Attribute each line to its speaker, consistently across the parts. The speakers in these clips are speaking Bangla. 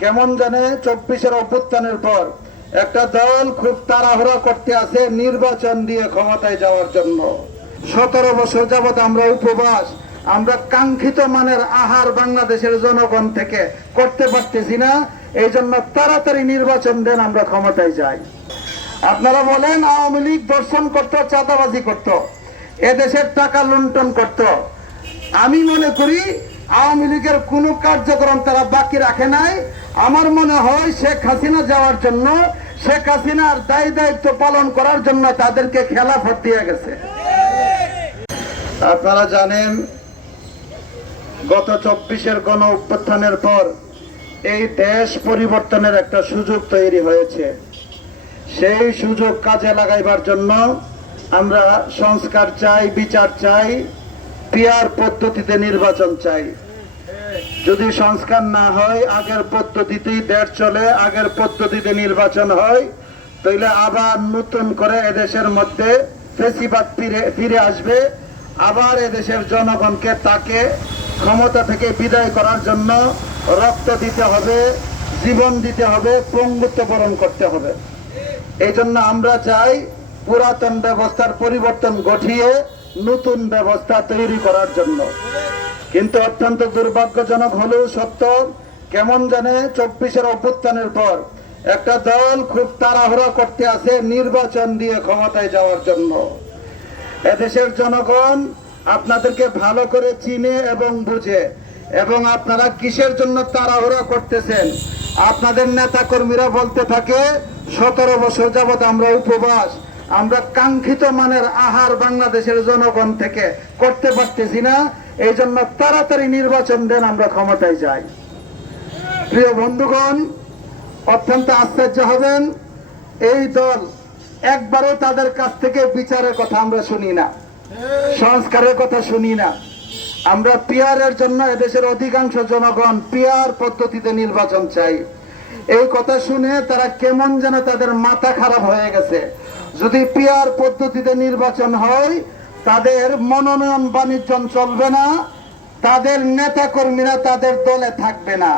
Speaker 1: কেমন জানে চব্বিশের অভ্যুত্থানের পর একটা দল খুব তাড়াহুড়া করতে আছে নির্বাচন দিয়ে ক্ষমতায় যাওয়ার জন্য। সতেরো বছর যাবত আমরা উপবাস, আমরা কাঙ্ক্ষিত মানের আহার বাংলাদেশের জনগণ থেকে করতে পারতেছি না এই জন্য তাড়াতাড়ি নির্বাচন দেন আমরা ক্ষমতায় যাই। আপনারা বলেন আওয়ামী লীগ দর্শন করত, চাঁদাবাজি করত, এদেশের টাকা লুণ্ঠন করত। আমি মনে করি আওয়ামী লীগের কোন কার্যক্রম তারা বাকি রাখে নাই। আমার মনে হয় শেখ হাসিনা যাওয়ার জন্য, শেখ হাসিনার দায় দায়িত্ব পালন করার জন্য তাদেরকে খেলাফত দিয়ে গেছে। আপনারা জানেন, গত চব্বিশের গণ উত্থানের পর এই দেশ পরিবর্তনের একটা সুযোগ তৈরি হয়েছে। সেই সুযোগ কাজে লাগাইবার জন্য আমরা সংস্কার চাই, বিচার চাই পিয়ার পদ্ধতিতে নির্বাচন চাই। যদি সংস্কার না হয়, আগের পদ্ধতিতেই দেশ চলে, আগের পদ্ধতিতে নির্বাচন হয়, তাইলে আবার নতুন করে এদেশের মধ্যে ফেসিবাদ ফিরে ফিরে আসবে। আবার এদেশের জনগণকে তাকে ক্ষমতা থেকে বিদায় করার জন্য রক্ত দিতে হবে, জীবন দিতে হবে, পঙ্গুত্ব বরণ করতে হবে। এই জন্য আমরা চাই পুরাতন ব্যবস্থার পরিবর্তন ঘটিয়ে নতুন ব্যবস্থা তৈরি করার জন্য। কিন্তু অত্যন্ত দুর্ভাগ্যজনক হলেও সত্য, কেমন জানে চব্বিশের অভ্যুত্থানের পর একটা দল খুব তাড়াহুড়া করতে আছে নির্বাচন দিয়ে ক্ষমতায় যাওয়ার জন্য। এদেশের জনগণ আপনাদেরকে ভালো করে চিনে এবং বুঝে, এবং আপনারা কিসের জন্য তাড়াহুড়া করতেছেন, আপনাদের নেতা কর্মীরা বলতে থাকে, সতেরো বছর যাবত আমরা উপবাস আমরা কাঙ্ক্ষিত মানের আহার বাংলাদেশের জনগণ থেকে করতে পারতেছি না। এই জন্য তাড়াতাড়ি নির্বাচন দেন, আমরা ক্ষমতায় যাই। প্রিয় বন্ধুগণ, অত্যন্ত আশ্চর্য হবেন, এই দল একবারও তাদের কাছ থেকে বিচারের কথা আমরা শুনি না, সংস্কারের কথা শুনি না। আমরা পিয়ারের জন্য এদেশের অধিকাংশ জনগণ পিয়ার পদ্ধতিতে নির্বাচন চাই। এই কথা শুনে তারা কেমন যেন তাদের মাথা খারাপ হয়ে গেছে। যদি পিয়ার পদ্ধতিতে নির্বাচন হয়, তাদের মনোনয়ন বাণিজ্য চলবে না, তাদের নেতা কর্মীরা তাদের দলে থাকবে না।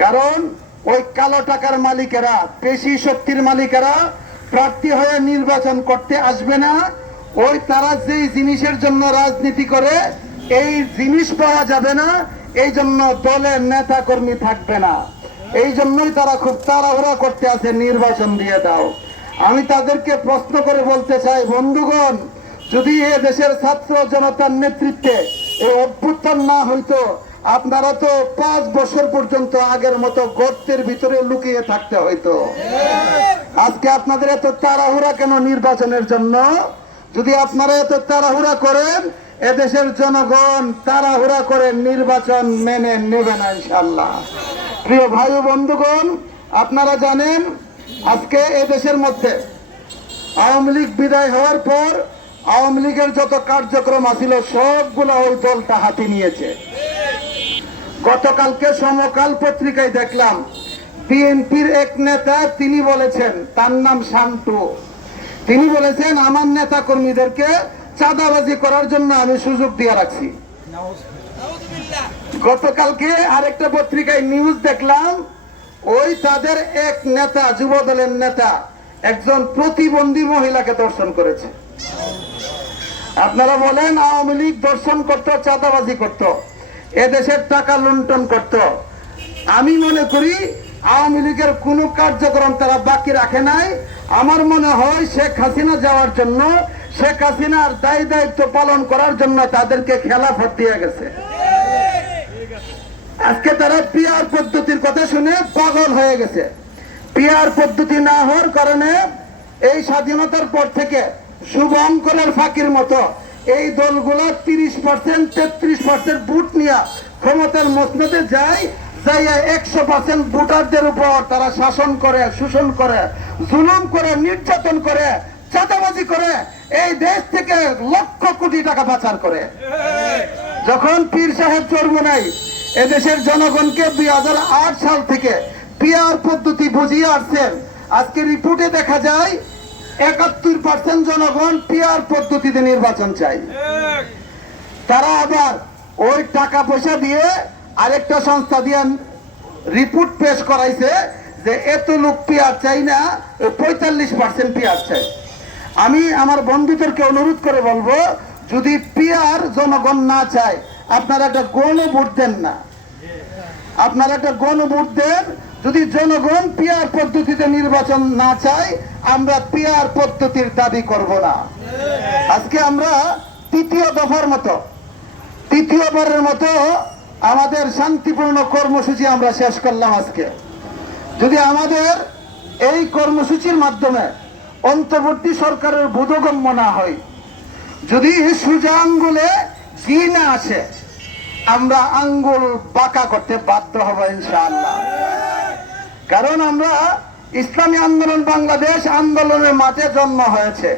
Speaker 1: কারণ ওই কালো টাকার মালিকেরা, পেশি শক্তির মালিকেরা প্রার্থী হয়ে নির্বাচন করতে আসবে না। ওই তারা যেই জিনিসের জন্য রাজনীতি করে, এই জিনিস পাওয়া যাবে না, এই জন্য দলের নেতা কর্মী থাকবে না। এই জন্যই তারা খুব তাড়াহুড়া করতে আছে, নির্বাচন দিয়ে দাও। আমি তাদেরকে প্রশ্ন করে বলতে চাই, বন্ধুগণ, যদি এ দেশের ছাত্র জনতার নেতৃত্বে এই অভ্যুত্থান না হইতো, আপনারা তো পাঁচ বছর পর্যন্ত আগের মতো গর্তের ভিতরে লুকিয়ে থাকতে হইতো। আজকে আপনাদের এত তাড়াহুড়া কেন নির্বাচনের জন্য? যদি আপনারা এত তাড়াহুড়া করেন এদেশের জনগণ তাড়াহুড়া করে নির্বাচন মেনে নেবে না ইনশাল্লাহ প্রিয় ভাই বন্ধুগণ, আপনারা জানেন আজকে এদেশের মধ্যে আওয়ামী লীগ বিদায় হওয়ার পর আওয়ামী লীগের যত কার্যক্রম আছিল, সবগুলো ওই দলটা হাতে নিয়েছে। গতকালকে সমকাল পত্রিকায় দেখলাম, বিএনপির এক নেতা তিনি বলেছেন, তার নাম শান্তু। তিনি বলেছেন, আমার নেতা কর্মীদেরকে চাঁদাবাজি করার জন্য আমি সুযোগ দিয়ে রাখছি। গতকালকে আরেকটা পত্রিকায় নিউজ দেখলাম ওই তাদের এক নেতা যুব দলের নেতা, একজন প্রতিবন্ধী মহিলাকে দর্শন করেছে। আপনারা বলেন, আওয়ামী লীগ দর্শন করত, চাঁদাবাজি করত, এদেশের টাকা লুণ্ঠন করত। আমি মনে করি, আওয়ামী লীগের কোন কার্যক্রম তারা বাকি রাখে নাই। আমার মনে হয়, শেখ হাসিনা যাওয়ার জন্য, শেখ হাসিনার দায় দায়িত্ব পালন করার জন্য তাদেরকে খেলাফত দিয়ে গেছে। আজকে তারা পিয়ার পদ্ধতির কথা শুনে পাগল হয়ে গেছে। পিয়ার পদ্ধতি না হওয়ার কারণে এই স্বাধীনতার পর থেকে শুভঙ্করের ফাঁকির মতো এই দলগুলো তিরিশ পার্সেন্ট তেত্রিশ পার্সেন্ট ভোট নিয়ে ক্ষমতার মসনদে যায়, যাইয়া একশো পার্সেন্ট ভোটারদের উপর তারা শাসন করে, শোষণ করে, জুলুম করে, নির্যাতন করে, চাঁদাবাজি করে, এই দেশ থেকে লক্ষ কোটি টাকা পাচার করে। যখন পীর সাহেব চর্মনাই এদেশের জনগণকে দুই হাজার আট সাল থেকে পিয়ার পদ্ধতি বুঝিয়ে আসছেন। আজকে রিপোর্টে দেখা যায়, একাত্তর পার্সেন্ট জনগণ পিয়ার পদ্ধতিতে নির্বাচন চাই তারা আবার ওই টাকা পয়সা দিয়ে আরেকটা সংস্থা দিয়ে রিপোর্ট পেশ করাইছে যে এত লোক পেঁয়াজ চাই না পঁয়তাল্লিশ পার্সেন্ট পেঁয়াজ চাই আমি আমার বন্ধুদেরকে অনুরোধ করে বলব, যদি পিয়ার জনগণ না চায় আপনারা একটা গণ ভোট দেন না। আপনারা একটা গণ ভোট দেন, যদি জনগণ পিয়ার পদ্ধতিতে নির্বাচন না চায়, আমরা পিয়ার পদ্ধতির দাবি করব না। আজকে আমরা তৃতীয় দফার মতো তৃতীয়বারের মতো আমাদের শান্তিপূর্ণ কর্মসূচি আমরা শেষ করলাম আজকে। যদি আমাদের এই কর্মসূচির মাধ্যমে অন্তর্বর্তী সরকারের বোধগম্য না হয়, যদি সোজা আঙ্গুলে ঘি না আসে, আমরা আঙ্গুল বাঁকা করতে বাধ্য হব ইনশাআল্লাহ। কারণ আমরা ইসলামী আন্দোলন বাংলাদেশ আন্দোলনের মাঠে জন্ম হয়েছে।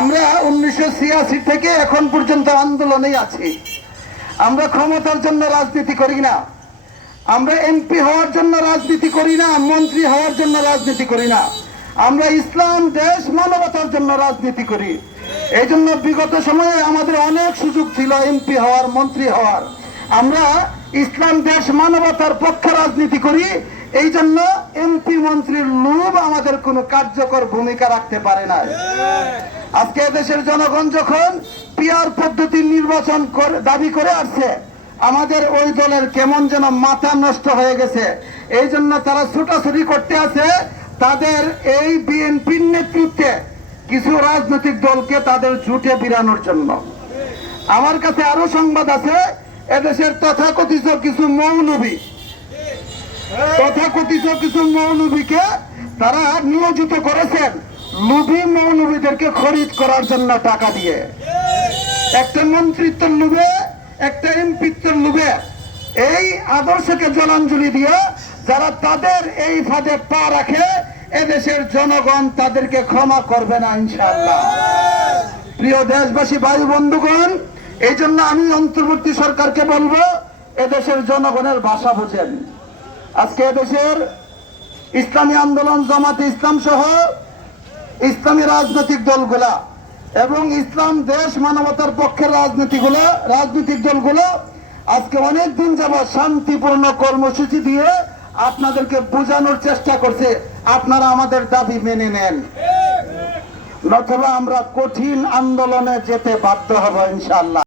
Speaker 1: আমরা উনিশশো ছিয়াশি থেকে এখন পর্যন্ত আন্দোলনেই আছি। আমরা ক্ষমতার জন্য রাজনীতি করি না। আমরা এমপি হওয়ার জন্য রাজনীতি করি না, মন্ত্রী হওয়ার জন্য রাজনীতি করি না। আমরা ইসলাম, দেশ, মানবতার জন্য রাজনীতি করি। এই জন্য বিগত সময়ে আমাদের অনেক সুযোগ ছিল এমপি হওয়ার, মন্ত্রী হওয়ার। আমরা ইসলাম দেশ মানবতার পক্ষে রাজনীতি করি এই জন্য এমপি মন্ত্রীর লোভ আমাদের কোনো কার্যকর ভূমিকা রাখতে পারে না আজকে দেশের জনগণ যখন পিয়ার পদ্ধতির নির্বাচন দাবি করে আসছে, আমাদের ওই দলের কেমন যেন মাথা নষ্ট হয়ে গেছে। এই জন্য তারা ছুটাছুটি করতে আছে, তাদের এই বিএনপির নেতৃত্বে কিছু রাজনৈতিক দলকে তাদের জুটে বিরানোর জন্য। আমার কাছে আরও সংবাদ আছে, এদেশের তথাকথিত কিছু মৌলবী। তথাকথিত কিছু মৌলবীকে তারা নিয়োজিত করেছেন। লুবি মৌলবীদেরকে খরিদ করার জন্য টাকা দিয়ে। একটা মন্ত্রিত্বের লোভে একটা এমপিত্বের লোভে এই আদর্শকে জলাঞ্জলি দিয়ে যারা তাদের এই ফাঁদে পা রাখে এদেশের জনগণ তাদেরকে ক্ষমা করবে না, ইনশাআল্লাহ। প্রিয় দেশবাসী বায়ু বন্ধুগণ, এই জন্য আমি অন্তর্বর্তী সরকারকে বলব, এদেশের জনগণের ভাষা বুঝেন। আজকে এদেশের ইসলামী আন্দোলন, জামাতে ইসলাম সহ ইসলামী রাজনৈতিক দলগুলা এবং ইসলাম দেশ মানবতার পক্ষের রাজনীতিগুলো, রাজনৈতিক দলগুলো আজকে অনেক দিন যাবৎ শান্তিপূর্ণ কর্মসূচি দিয়ে আপনাদেরকে বোঝানোর চেষ্টা করছে। আপনারা আমাদের দাবি মেনে নেন। নথবা আমরা কঠিন আন্দোলনে যেতে বাধ্য হব ইনশাল্লাহ